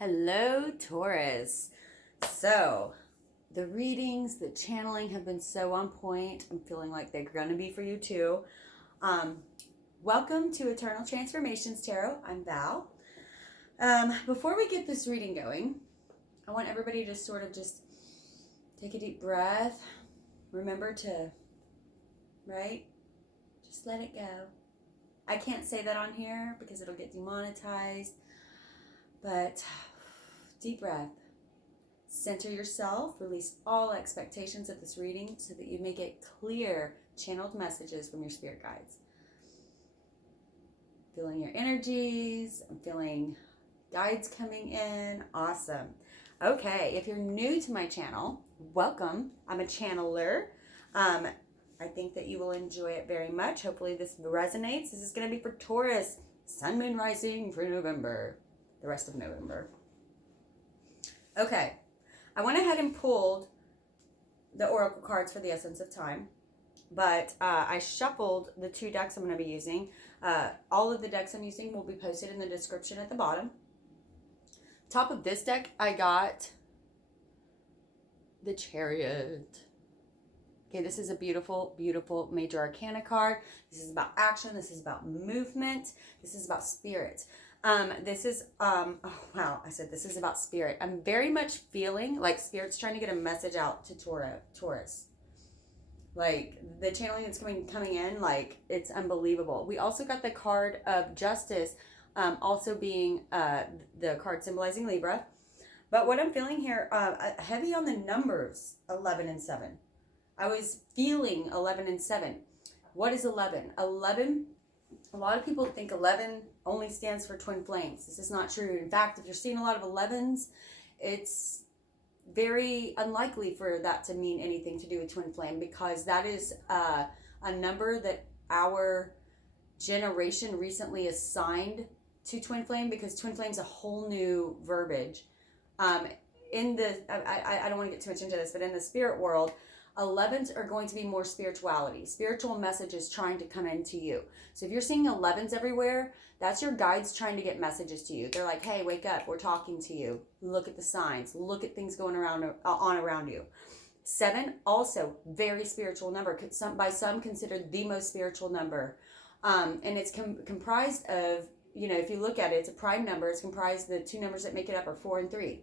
Hello, Taurus. So, the readings, the channeling have been so on point. I'm feeling like they're going to be for you too. Welcome to Eternal Transformations Tarot. I'm Val. Before we get this reading going, I want everybody to sort of just take a deep breath. Remember to, just let it go. I can't say that on here because it'll get demonetized. But deep breath. Center yourself. Release all expectations of this reading so that you may get clear channeled messages from your spirit guides. Feeling your energies. I'm feeling guides coming in. Awesome. Okay, if you're new to my channel, welcome. I'm a channeler. I think that you will enjoy it very much. Hopefully this resonates. This is going to be for Taurus, Sun, Moon, Rising for November. The rest of November. Okay, I went ahead and pulled the oracle cards for the essence of time, but I shuffled the two decks I'm going to be using. All of the decks I'm using will be posted in the description at the bottom. Top of this deck, I got the Chariot. Okay, this is a beautiful, beautiful Major Arcana card. This is about action. This is about movement. This is about spirit. This is this is about spirit. I'm very much feeling like spirit's trying to get a message out to Taurus. Like the channeling that's coming in, like it's unbelievable. We also got the card of Justice, also being the card symbolizing Libra. But what I'm feeling here, heavy on the numbers 11 and 7. I was feeling 11 and 7. What is 11? 11, a lot of people think 11 only stands for twin flames. This is not true. In fact, if you're seeing a lot of 11s, it's very unlikely for that to mean anything to do with twin flame, because that is a number that our generation recently assigned to twin flame, because twin flame is a whole new verbiage. I don't want to get too much into this, but in the spirit world, 11s are going to be more spirituality, spiritual messages trying to come into you. So if you're seeing 11s everywhere, that's your guides trying to get messages to you. They're like, hey, wake up. We're talking to you. Look at the signs. Look at things going around you. 7, also very spiritual number. By some considered the most spiritual number. And it's comprised of, if you look at it, it's a prime number. It's comprised, the two numbers that make it up are 4 and 3.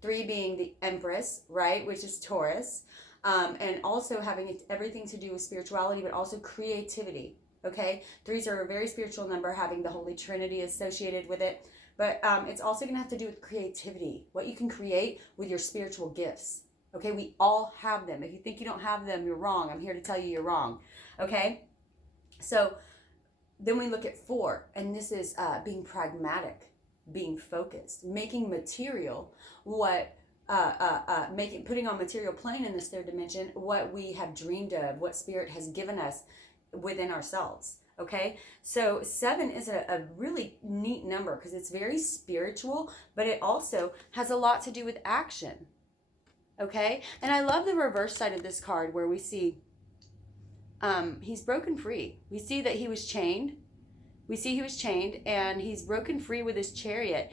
3 being the Empress, right, which is Taurus, and also having everything to do with spirituality, but also creativity, okay? 3s are a very spiritual number, having the Holy Trinity associated with it, but it's also going to have to do with creativity, what you can create with your spiritual gifts, okay? We all have them. If you think you don't have them, you're wrong. I'm here to tell you you're wrong, okay? So then we look at 4, and this is being pragmatic, being focused, making material putting on material plane in this third dimension what we have dreamed of, what spirit has given us within ourselves. Okay, so 7 is a really neat number because it's very spiritual, but it also has a lot to do with action. Okay, and I love the reverse side of this card where we see he's broken free. We see that he was chained. And he's broken free with his chariot.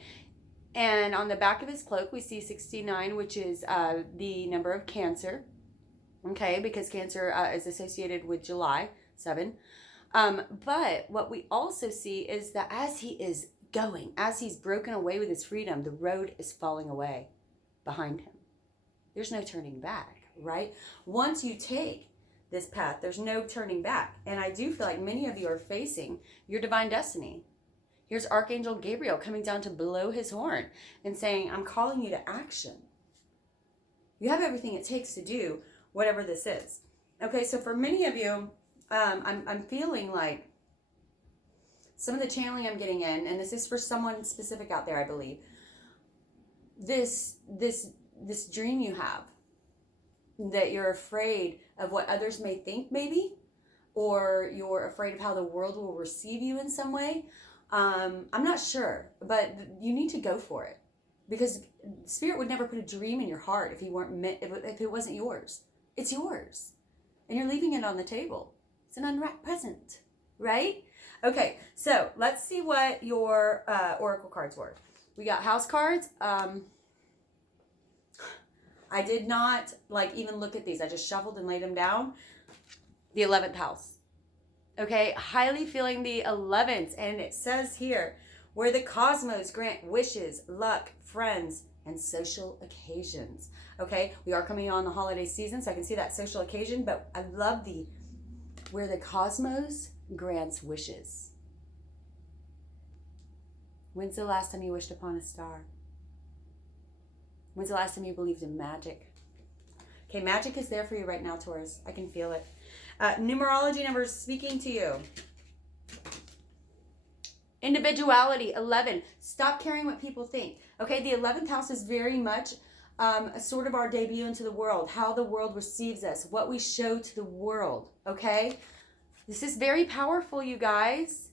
And on the back of his cloak, we see 69, which is the number of Cancer. Okay, because Cancer is associated with July 7. But what we also see is that as he's broken away with his freedom, the road is falling away behind him. There's no turning back, right? Once you take this path, there's no turning back. And I do feel like many of you are facing your divine destiny. Here's Archangel Gabriel coming down to blow his horn and saying, I'm calling you to action. You have everything it takes to do whatever this is. Okay, so for many of you, I'm feeling like some of the channeling I'm getting in, and this is for someone specific out there, I believe, this dream you have, that you're afraid of what others may think maybe, or you're afraid of how the world will receive you in some way. I'm not sure, but you need to go for it, because Spirit would never put a dream in your heart if it wasn't yours. It's yours, and you're leaving it on the table. It's an unwrapped present, right? Okay, so let's see what your oracle cards were. We got house cards. I did not like even look at these. I just shuffled and laid them down. The 11th house. Okay, highly feeling the 11th. And it says here, where the cosmos grant wishes, luck, friends, and social occasions. Okay, we are coming on the holiday season, so I can see that social occasion, but I love the where the cosmos grants wishes. When's the last time you wished upon a star? When's the last time you believed in magic? Okay, magic is there for you right now, Taurus. I can feel it. Numerology numbers speaking to you. Individuality, 11. Stop caring what people think. Okay, the 11th house is very much sort of our debut into the world, how the world receives us, what we show to the world, okay? This is very powerful, you guys.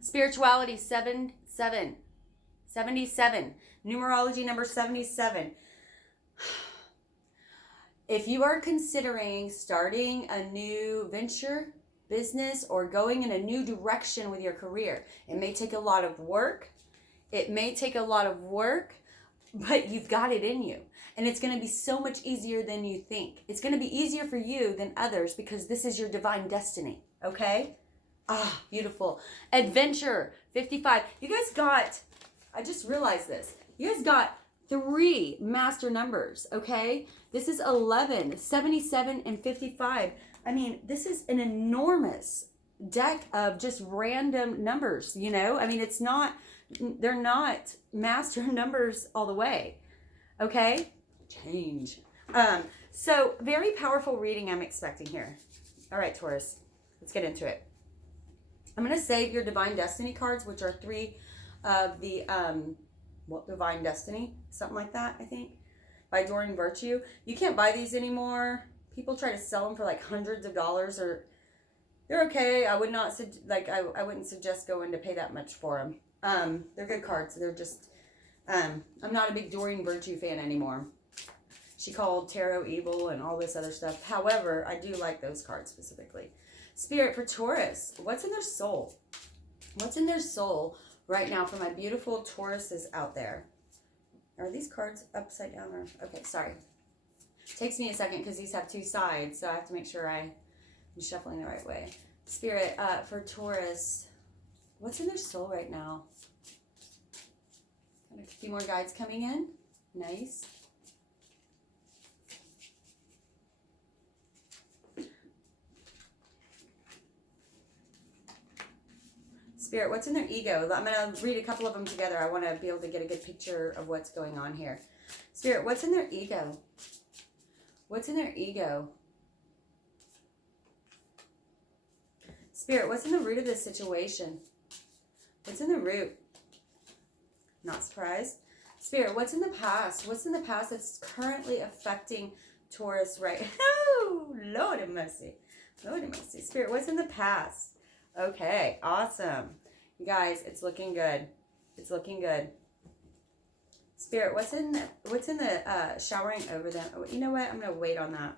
Spirituality, 77. Numerology number 77. If you are considering starting a new venture, business, or going in a new direction with your career, it may take a lot of work. But you've got it in you. And it's going to be so much easier than you think. It's going to be easier for you than others because this is your divine destiny. Okay? Ah, beautiful. Adventure, 55. You guys got, I just realized this. You guys got 3 master numbers, okay? This is 11, 77, and 55. I mean, this is an enormous deck of just random numbers, you know? I mean, it's not, they're not master numbers all the way, okay? Change. So very powerful reading I'm expecting here. All right, Taurus, let's get into it. I'm going to save your Divine Destiny cards, which are 3 of the, Divine Destiny, something like that, I think, by Doreen Virtue. You can't buy these anymore. People try to sell them for like hundreds of dollars, or they're okay. I would not, I wouldn't suggest going to pay that much for them. They're good cards. They're just, I'm not a big Doreen Virtue fan anymore. She called tarot evil and all this other stuff. However, I do like those cards specifically. Spirit for Taurus, what's in their soul? What's in their soul right now for my beautiful Tauruses out there? Are these cards upside down? Or okay, sorry. Takes me a second because these have 2 sides, so I have to make sure I'm shuffling the right way. Spirit for Taurus, what's in their soul right now? Got a few more guides coming in. Nice. Spirit, what's in their ego? I'm going to read a couple of them together. I want to be able to get a good picture of what's going on here. Spirit, what's in their ego? What's in their ego? Spirit, what's in the root of this situation? What's in the root? Not surprised. Spirit, what's in the past? What's in the past that's currently affecting Taurus right? Oh, Lord have mercy. Lord have mercy. Spirit, what's in the past? Okay, awesome. You guys, it's looking good. It's looking good. Spirit, what's in the showering over them? Oh, you know what? I'm going to wait on that.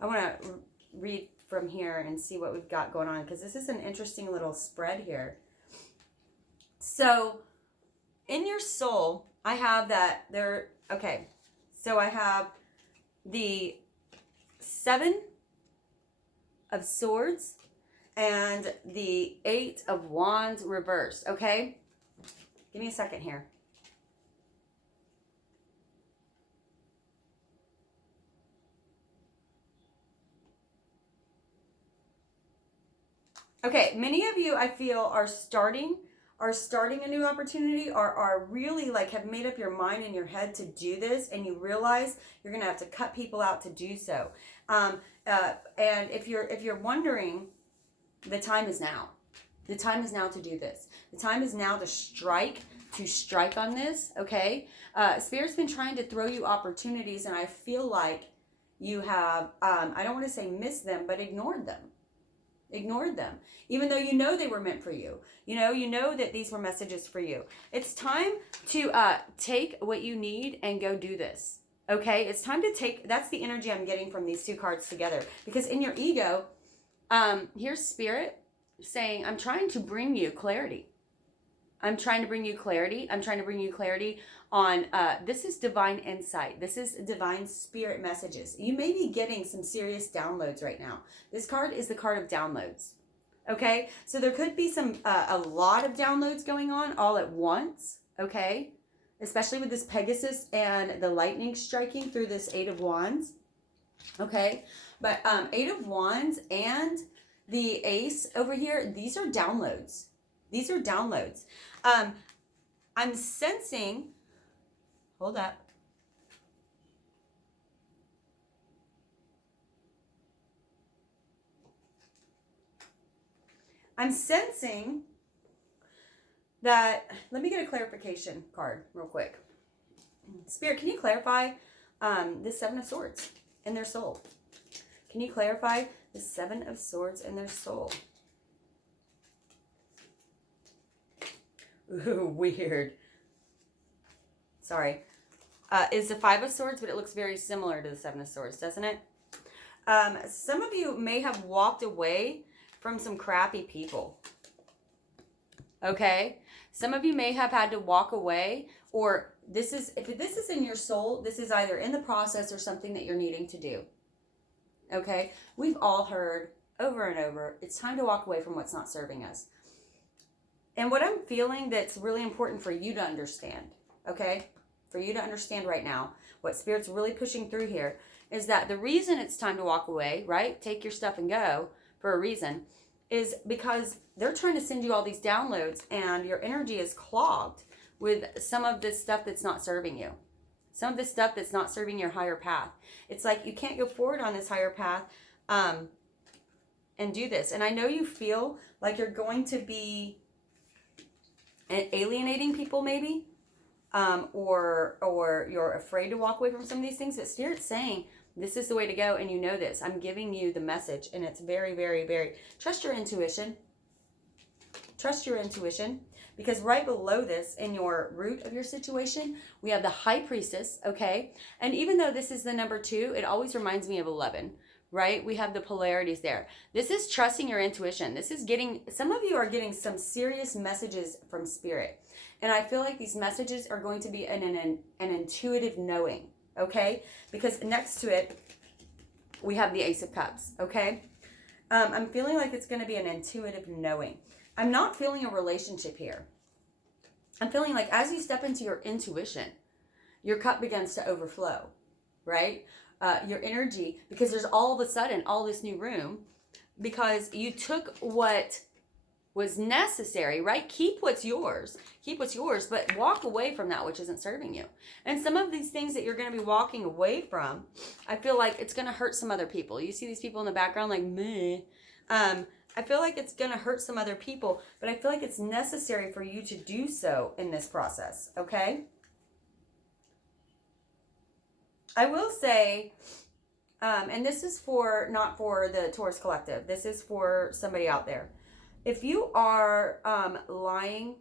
I want to read from here and see what we've got going on, because this is an interesting little spread here. So, in your soul, I have that there. Okay, so I have the 7 of Swords and the 8 of Wands reversed, okay? Give me a second here. Okay, many of you, I feel, are starting a new opportunity, or are really like have made up your mind in your head to do this, and you realize you're going to have to cut people out to do so. And if you're wondering, the time is now. The time is now to do this. The time is now to strike on this, okay? Spirit's been trying to throw you opportunities, and I feel like you have, I don't want to say missed them, but ignored them. Ignored them. Even though you know they were meant for you. You know that these were messages for you. It's time to take what you need and go do this. Okay? It's time to take, that's the energy I'm getting from these 2 cards together. Because in your ego, Here's Spirit saying, I'm trying to bring you clarity. I'm trying to bring you clarity. I'm trying to bring you clarity on, this is divine insight. This is divine spirit messages. You may be getting some serious downloads right now. This card is the card of downloads. Okay. So there could be a lot of downloads going on all at once. Okay. Especially with this Pegasus and the lightning striking through this Eight of Wands. Okay. But, Eight of Wands and the Ace over here, these are downloads. These are downloads. I'm sensing, hold up. I'm sensing that, let me get a clarification card real quick. Spirit, can you clarify the Seven of Swords in their soul? Can you clarify the Seven of Swords in their soul? Ooh, weird. Sorry. Is the Five of Swords, but it looks very similar to the Seven of Swords, doesn't it? Some of you may have walked away from some crappy people. Okay? Some of you may have had to walk away, or if this is in your soul, this is either in the process or something that you're needing to do. Okay? We've all heard over and over, it's time to walk away from what's not serving us. And what I'm feeling that's really important for you to understand, okay? For you to understand right now, what Spirit's really pushing through here is that the reason it's time to walk away, right? Take your stuff and go for a reason, is because they're trying to send you all these downloads and your energy is clogged with some of this stuff that's not serving you. Some of this stuff that's not serving your higher path. It's like you can't go forward on this higher path and do this. And I know you feel like you're going to be alienating people maybe, or you're afraid to walk away from some of these things, but Spirit's saying this is the way to go, and you know this. I'm giving you the message, and it's very, very, very, trust your intuition. Trust your intuition, because right below this, in your root of your situation, we have the High Priestess, okay? And even though this is the number 2, it always reminds me of 11. Right? We have the polarities there. This is trusting your intuition. This is some of you are getting some serious messages from Spirit. And I feel like these messages are going to be an intuitive knowing, okay? Because next to it, we have the Ace of Cups, okay? I'm feeling like it's going to be an intuitive knowing. I'm not feeling a relationship here. I'm feeling like as you step into your intuition, your cup begins to overflow, right? Your energy, because there's all of a sudden all this new room, because you took what was necessary, right? Keep what's yours, but walk away from that which isn't serving you. And some of these things that you're going to be walking away from, I feel like it's going to hurt some other people. You see these people in the background like me. I feel like it's going to hurt some other people, but I feel like it's necessary for you to do so in this process, okay? I will say, and this is not for the Taurus Collective. This is for somebody out there. If you are lying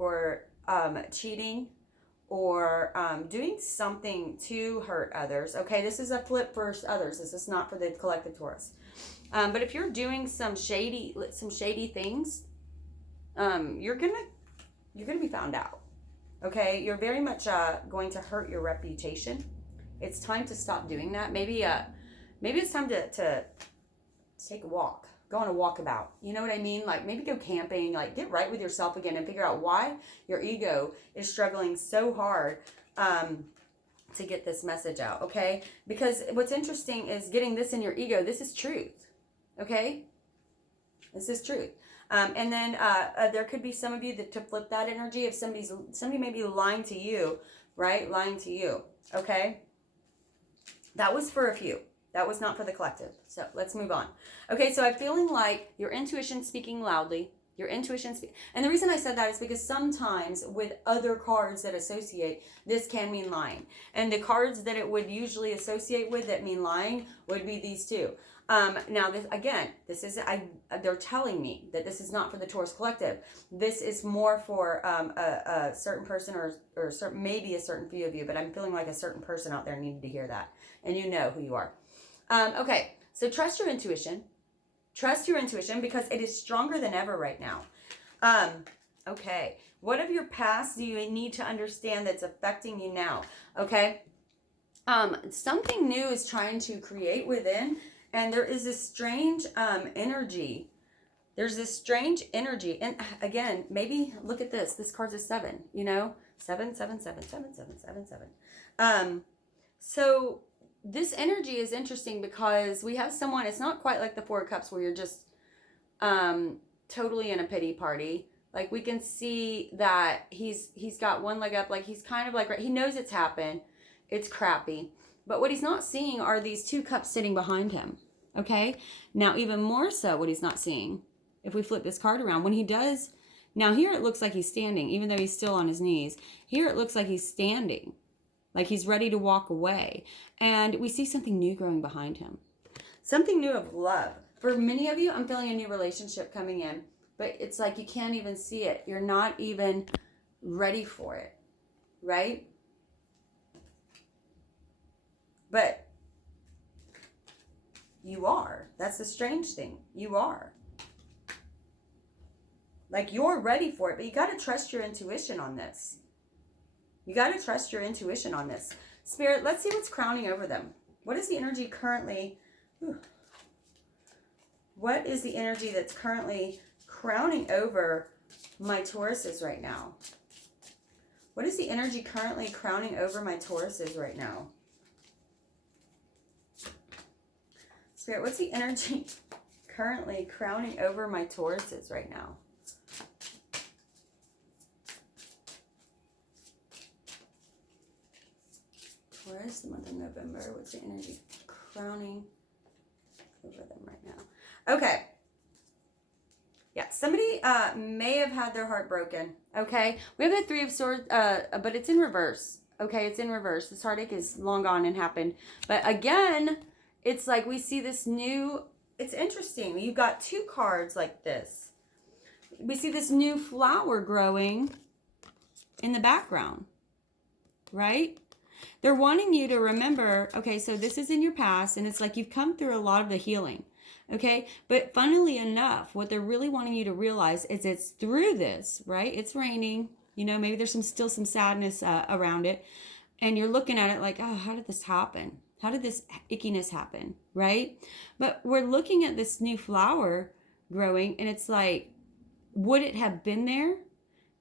or cheating or doing something to hurt others, okay, this is a flip for others. This is not for the collective Taurus. But if you're doing some shady things, you're gonna be found out. Okay, you're very much going to hurt your reputation. It's time to stop doing that. Maybe it's time to take a walk. Go on a walkabout. You know what I mean? Like maybe go camping, like get right with yourself again and figure out why your ego is struggling so hard to get this message out, okay? Because what's interesting is getting this in your ego. This is truth, okay? This is truth. And then there could be some of you that to flip that energy if somebody may be lying to you, right? Lying to you, okay? That was for a few. That was not for the collective. So let's move on. Okay, so I'm feeling like your intuition speaking loudly. Your intuition and the reason I said that is because sometimes with other cards that associate, this can mean lying. And the cards that it would usually associate with that mean lying would be these two. Now, they're telling me that this is not for the Taurus Collective. This is more for a certain person or maybe a certain few of you, but I'm feeling like a certain person out there needed to hear that. And you know who you are. Okay, so trust your intuition. Trust your intuition because it is stronger than ever right now. Okay. What of your past do you need to understand that's affecting you now? Okay. Something new is trying to create within, and there is this strange energy. There's this strange energy. And again, maybe look at this. This card's a 7, you know? 7, 7, 7, 7, 7, 7, 7. So this energy is interesting because we have someone, it's not quite like the 4 of Cups where you're just totally in a pity party. Like we can see that he's got one leg up, like he's kind of like, he knows it's happened. It's crappy. But what he's not seeing are these 2 cups sitting behind him. Okay? Now, even more so what he's not seeing, if we flip this card around, when he does, now here it looks like he's standing, even though he's still on his knees. Here it looks like he's standing, like he's ready to walk away. And we see something new growing behind him. Something new of love. For many of you, I'm feeling a new relationship coming in, but it's like you can't even see it. You're not even ready for it, right? But you are. That's the strange thing. You are. Like you're ready for it, but you got to trust your intuition on this. You got to trust your intuition on this. Spirit, let's see what's crowning over them. What is the energy currently? What is the energy that's currently crowning over my Tauruses right now? What is the energy currently crowning over my Tauruses right now? Spirit, what's the energy currently crowning over my Tauruses right now? Taurus, the month of November. What's the energy crowning over them right now? Okay. Yeah, somebody may have had their heart broken. Okay. We have the 3 of Swords, but it's in reverse. Okay, it's in reverse. This heartache is long gone and happened. But again, it's like we see this new, it's interesting. You've got 2 cards like this. We see this new flower growing in the background, right? They're wanting you to remember, okay, so this is in your past, and it's like you've come through a lot of the healing, okay? But funnily enough, what they're really wanting you to realize is it's through this, right? It's raining, you know, maybe there's still some sadness around it, and you're looking at it like, oh, how did this happen? How did this ickiness happen, right? But we're looking at this new flower growing, and it's like, would it have been there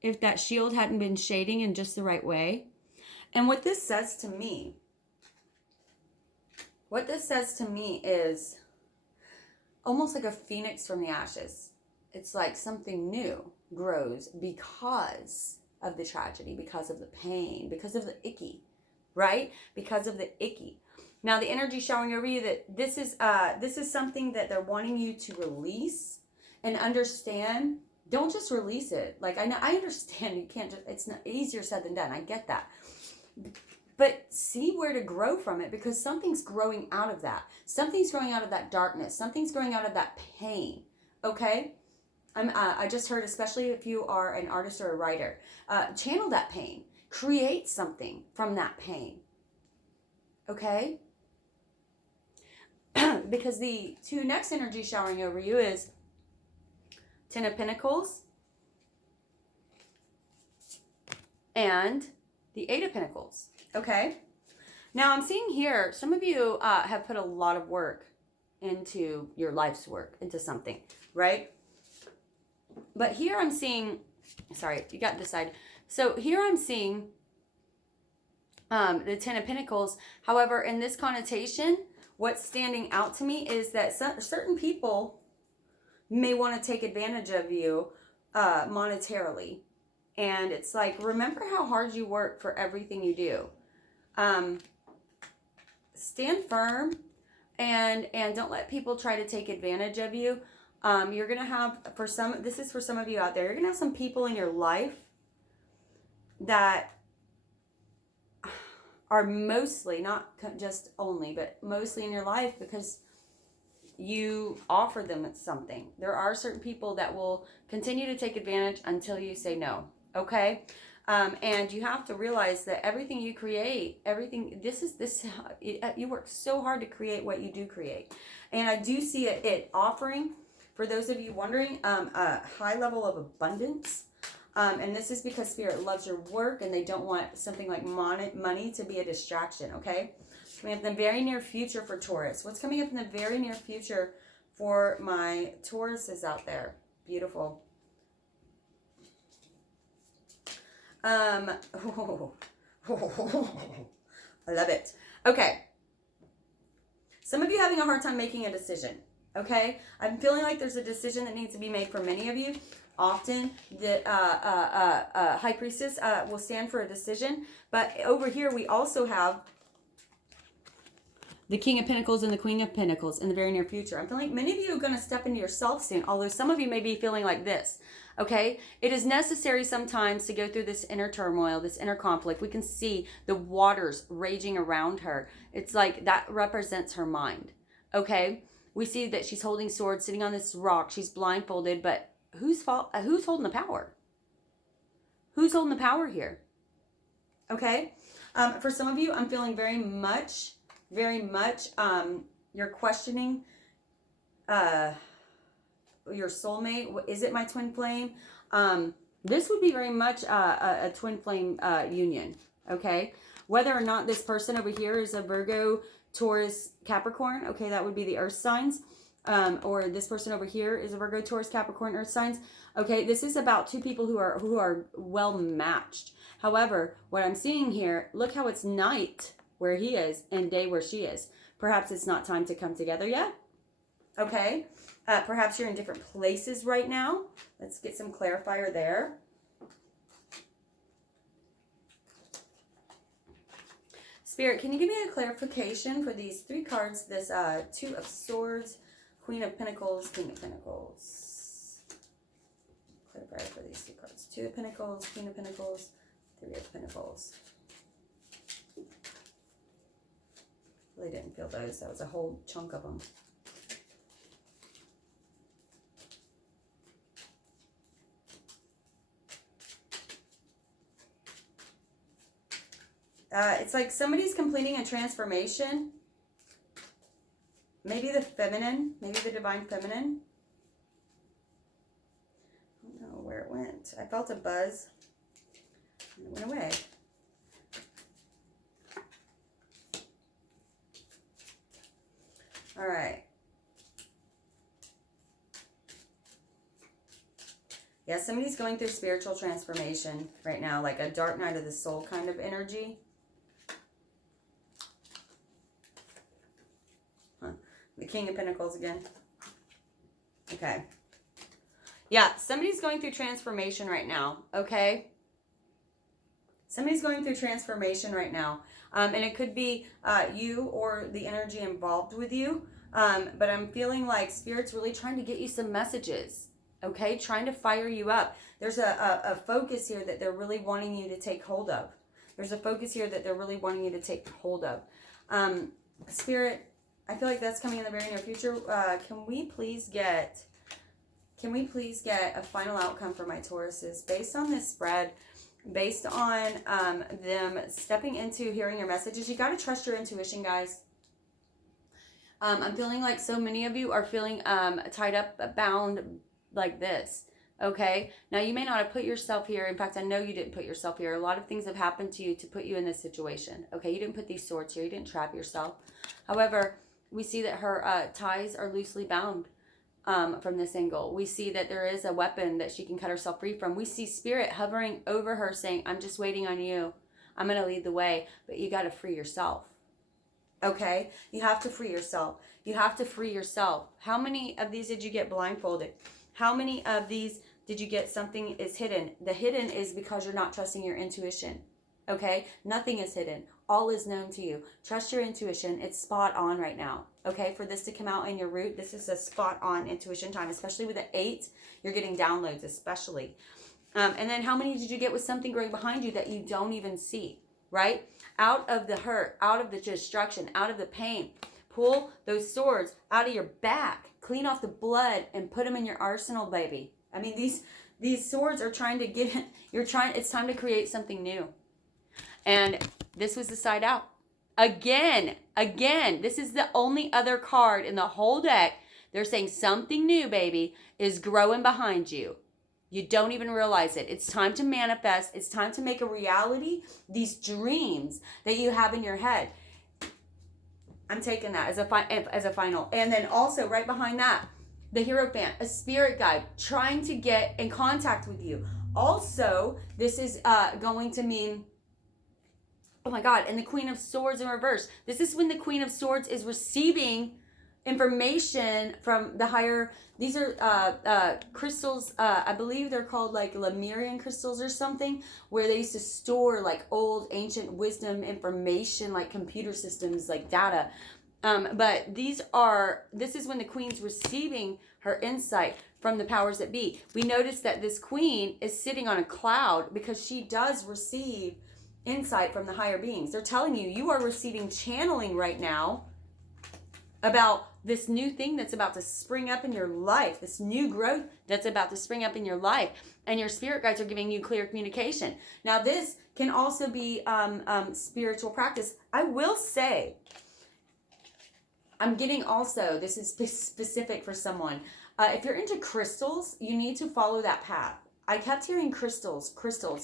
if that shield hadn't been shading in just the right way? And what this says to me, is almost like a phoenix from the ashes. It's like something new grows because of the tragedy, because of the pain, because of the icky, right? Because of the icky. Now the energy showing over you that this is something that they're wanting you to release and understand. Don't just release it. Like I understand you can't just, it's not easier said than done. I get that. But see where to grow from it, because something's growing out of that. Something's growing out of that darkness. Something's growing out of that pain. Okay? I just heard, especially if you are an artist or a writer, channel that pain. Create something from that pain. Okay? Because the 2 next energy showering over you is 10 of Pentacles and the 8 of Pentacles. Okay. Now I'm seeing here, some of you have put a lot of work into your life's work, into something, right? But here I'm seeing, sorry, you got this side. So here I'm seeing the 10 of Pentacles. However, in this connotation, what's standing out to me is that certain people may want to take advantage of you monetarily. And it's like, remember how hard you work for everything you do. Stand firm and don't let people try to take advantage of you. You're going to have, this is for some of you out there, you're going to have some people in your life that are mostly, not just only, but mostly in your life because you offer them something. There are certain people that will continue to take advantage until you say no. Okay? And you have to realize that everything you create, you work so hard to create what you do create. And I do see it offering For those of you wondering, a high level of abundance. And this is because Spirit loves your work and they don't want something like money to be a distraction, okay? Coming up in the very near future for Taurus. What's coming up in the very near future for my Tauruses out there? Beautiful. Oh, I love it. Okay. Some of you having a hard time making a decision, okay? I'm feeling like there's a decision that needs to be made for many of you. Often, the High Priestess will stand for a decision. But over here, we also have the King of Pentacles and the Queen of Pentacles in the very near future. I'm feeling like many of you are going to step into yourself soon, although some of you may be feeling like this, okay? It is necessary sometimes to go through this inner turmoil, this inner conflict. We can see the waters raging around her. It's like that represents her mind, okay? We see that she's holding swords, sitting on this rock. She's blindfolded, but who's holding the power? Who's holding the power here? Okay? For some of you, I'm feeling very much, you're questioning your soulmate. Is it my twin flame? This would be very much a twin flame union, okay? Whether or not this person over here is a Virgo, Taurus, Capricorn, okay, that would be the earth signs. Or this person over here is a Virgo, Taurus, Capricorn, earth signs. Okay, this is about two people who are well matched. However, what I'm seeing here, look how it's night where he is and day where she is. Perhaps it's not time to come together yet. Okay, perhaps you're in different places right now. Let's get some clarifier there. Spirit, can you give me a clarification for these three cards? This Two of Swords, Queen of Pentacles, King of Pentacles. Clarifier for these two cards. Two of Pentacles, Queen of Pentacles, Three of Pentacles. Really didn't feel those. That was a whole chunk of them. It's like somebody's completing a transformation. Maybe the feminine, maybe the divine feminine. I don't know where it went. I felt a buzz. And it went away. All right. Yeah, somebody's going through spiritual transformation right now, like a dark night of the soul kind of energy. The King of Pentacles again. Okay. Yeah, somebody's going through transformation right now, okay? Somebody's going through transformation right now. And it could be you or the energy involved with you. But I'm feeling like Spirit's really trying to get you some messages, okay? Trying to fire you up. There's a focus here that they're really wanting you to take hold of. There's a focus here that they're really wanting you to take hold of. Spirit, I feel like that's coming in the very near future. Can we please get a final outcome for my Tauruses based on this spread, based on them stepping into hearing your messages? You got to trust your intuition, guys. I'm feeling like so many of you are feeling tied up, bound like this. Okay, now you may not have put yourself here. In fact, I know you didn't put yourself here. A lot of things have happened to you to put you in this situation. Okay, you didn't put these swords here. You didn't trap yourself. However, we see that her ties are loosely bound from this angle. We see that there is a weapon that she can cut herself free from. We see Spirit hovering over her saying, I'm just waiting on you. I'm going to lead the way, but you got to free yourself. Okay, you have to free yourself. You have to free yourself. How many of these did you get blindfolded? How many of these did you get something is hidden? The hidden is because you're not trusting your intuition. Okay, nothing is hidden. All is known to you. Trust your intuition. It's spot on right now. Okay, for this to come out in your root, this is a spot on intuition time, especially with the 8. You're getting downloads, especially. And then how many did you get with something growing behind you that you don't even see, right? Out of the hurt, out of the destruction, out of the pain. Pull those swords out of your back. Clean off the blood and put them in your arsenal, baby. I mean, these swords are trying to get, it's time to create something new. And this was the side out. Again, this is the only other card in the whole deck They're saying something new, baby, is growing behind you. You don't even realize it. It's time to manifest. It's time to make a reality these dreams that you have in your head. I'm taking that as a final. And then also right behind that, the Hierophant, a spirit guide trying to get in contact with you. Also, this is going to mean, oh my God, and the Queen of Swords in reverse. This is when the Queen of Swords is receiving information from the higher. These are crystals. I believe they're called like Lemurian crystals or something, where they used to store like old ancient wisdom information, like computer systems, like data. But this is when the Queen's receiving her insight from the powers that be. We notice that this Queen is sitting on a cloud because she does receive insight from the higher beings. They're telling you, you are receiving channeling right now about this new thing that's about to spring up in your life, this new growth that's about to spring up in your life, and your spirit guides are giving you clear communication. Now, this can also be spiritual practice. I will say, I'm getting also, this is specific for someone. If you're into crystals, you need to follow that path. I kept hearing crystals,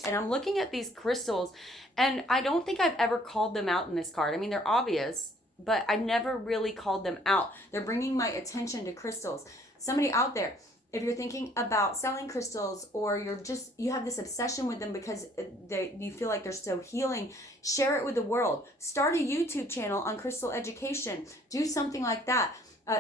and I'm looking at these crystals, and I don't think I've ever called them out in this card. I mean, they're obvious, but I never really called them out. They're bringing my attention to crystals. Somebody out there, if you're thinking about selling crystals, or you have this obsession with them because you feel like they're so healing, share it with the world. Start a YouTube channel on crystal education. Do something like that.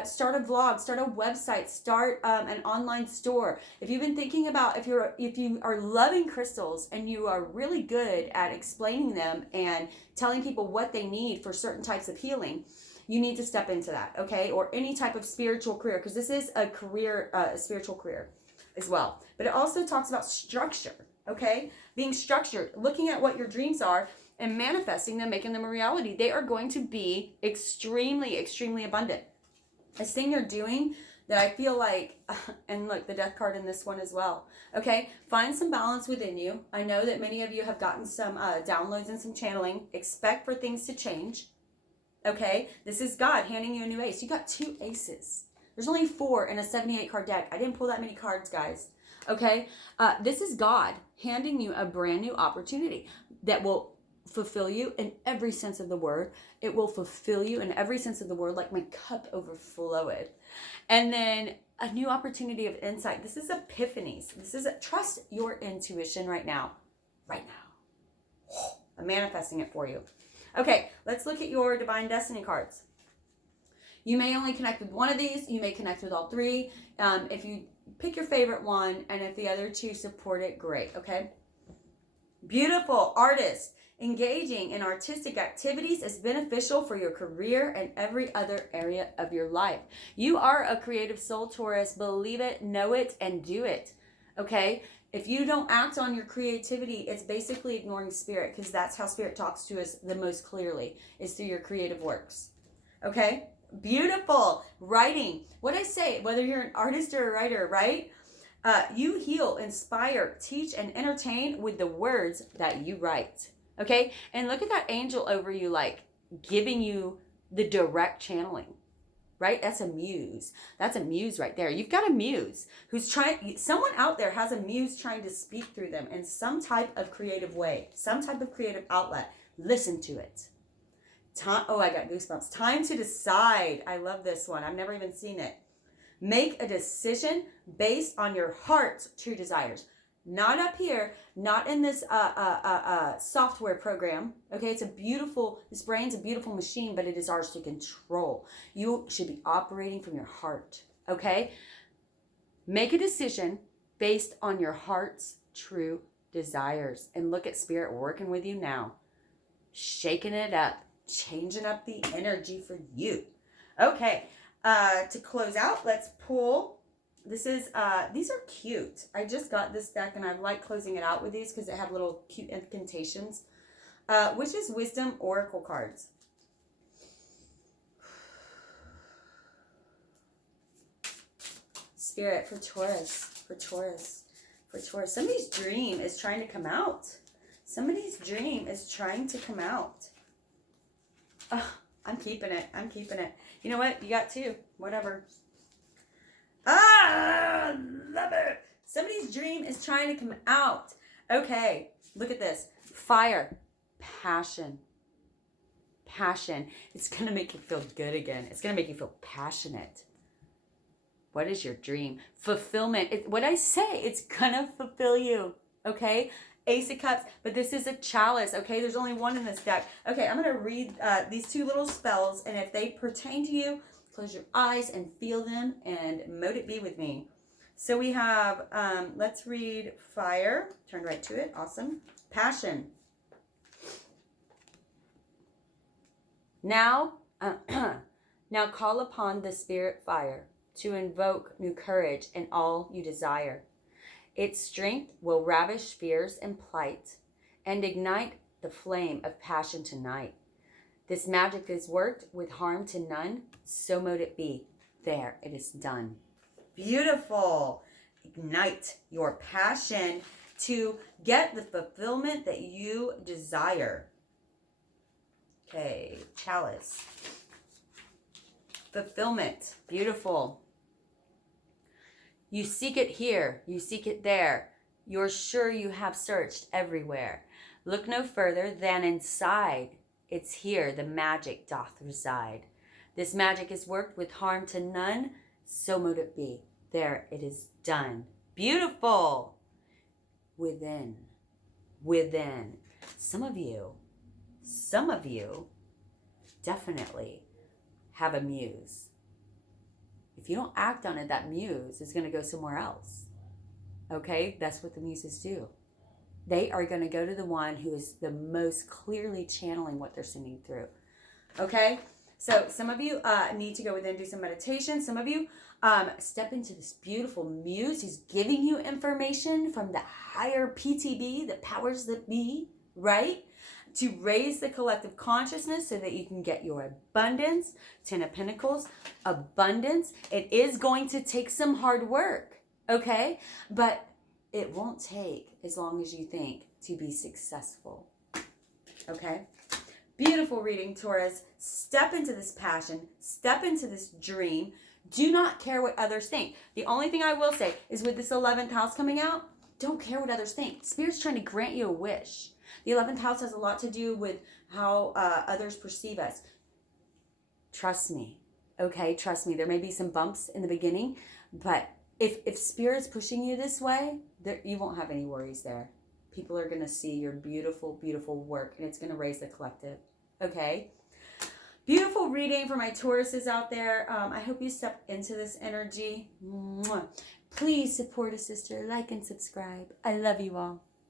Start a vlog, start a website, start an online store. If you've been thinking about, if you are loving crystals and you are really good at explaining them and telling people what they need for certain types of healing, you need to step into that, okay? Or any type of spiritual career, because this is a career, a spiritual career as well. But it also talks about structure, okay? Being structured, looking at what your dreams are and manifesting them, making them a reality. They are going to be extremely, extremely abundant. This thing you're doing that I feel like, and look, the death card in this one as well. Okay, find some balance within you. I know that many of you have gotten some downloads and some channeling. Expect for things to change. Okay, this is God handing you a new ace. You got 2 aces. There's only 4 in a 78 card deck. I didn't pull that many cards, guys. Okay, this is God handing you a brand new opportunity that will fulfill you in every sense of the word. It will fulfill you in every sense of the word, like my cup overflowed. And then a new opportunity of insight. This is epiphanies. This is trust your intuition right now. Right now. I'm manifesting it for you. Okay, let's look at your Divine Destiny cards. You may only connect with one of these. You may connect with all 3. If you pick your favorite one, and if the other 2 support it, great, okay? Beautiful artist. Engaging in artistic activities is beneficial for your career and every other area of your life. You are a creative soul, Taurus. Believe it, know it, and do it. Okay? If you don't act on your creativity, it's basically ignoring spirit, because that's how spirit talks to us the most clearly, is through your creative works. Okay? Beautiful. Writing. What I say, whether you're an artist or a writer, right? You heal, inspire, teach, and entertain with the words that you write. Okay? And look at that angel over you, like giving you the direct channeling, right? That's a muse. That's a muse right there. You've got a muse who's trying, someone out there has a muse trying to speak through them in some type of creative way, some type of creative outlet. Listen to it. Oh, I got goosebumps. Time to decide. I love this one. I've never even seen it. Make a decision based on your heart's true desires. Not up here, not in this software program. Okay, it's a beautiful, this brain's a beautiful machine, but it is ours to control. You should be operating from your heart. Okay? Make a decision based on your heart's true desires. And look at spirit working with you now. Shaking it up, changing up the energy for you. Okay, to close out, let's pull. This is, these are cute. I just got this deck and I like closing it out with these because they have little cute incantations. Which is Wisdom Oracle cards. Spirit for Taurus, for Taurus, for Taurus. Somebody's dream is trying to come out. Somebody's dream is trying to come out. Oh, I'm keeping it. I'm keeping it. You know what? You got 2. Whatever. Ah, love it. Somebody's dream is trying to come out. Okay, look at this. Fire, passion. Passion. It's going to make you feel good again. It's going to make you feel passionate. What is your dream? Fulfillment. What I say, it's going to fulfill you. Okay? Ace of Cups. But this is a chalice. Okay? There's only one in this deck. Okay, I'm going to read these two little spells. And if they pertain to you, close your eyes and feel them. And mote it be with me. So we have, let's read fire. Turn right to it. Awesome. Passion. Now, now call upon the spirit fire to invoke new courage and all you desire. Its strength will ravish fears and plight and ignite the flame of passion tonight. This magic is worked with harm to none, so mote it be. There, it is done. Beautiful. Ignite your passion to get the fulfillment that you desire. Okay, chalice. Fulfillment. Beautiful. You seek it here. You seek it there. You're sure you have searched everywhere. Look no further than inside. It's here the magic doth reside. This magic is worked with harm to none. So mote it be. There it is done. Beautiful. Within. Within. Some of you definitely have a muse. If you don't act on it, that muse is going to go somewhere else. Okay? That's what the muses do. They are going to go to the one who is the most clearly channeling what they're sending through. Okay? So some of you need to go within, do some meditation. Some of you step into this beautiful muse who's giving you information from the higher PTB, the powers that be, right? To raise the collective consciousness so that you can get your abundance. 10 of Pentacles, abundance. It is going to take some hard work, okay? But it won't take as long as you think to be successful, okay? Beautiful reading, Taurus. Step into this passion. Step into this dream. Do not care what others think. The only thing I will say is with this 11th house coming out, don't care what others think. Spirit's trying to grant you a wish. The 11th house has a lot to do with how others perceive us. Trust me, okay? Trust me. There may be some bumps in the beginning, but if Spirit's pushing you this way, you won't have any worries there. People are going to see your beautiful, beautiful work, and it's going to raise the collective, okay? Beautiful reading for my Tauruses out there. I hope you step into this energy. Mwah. Please support a sister, like and subscribe. I love you all.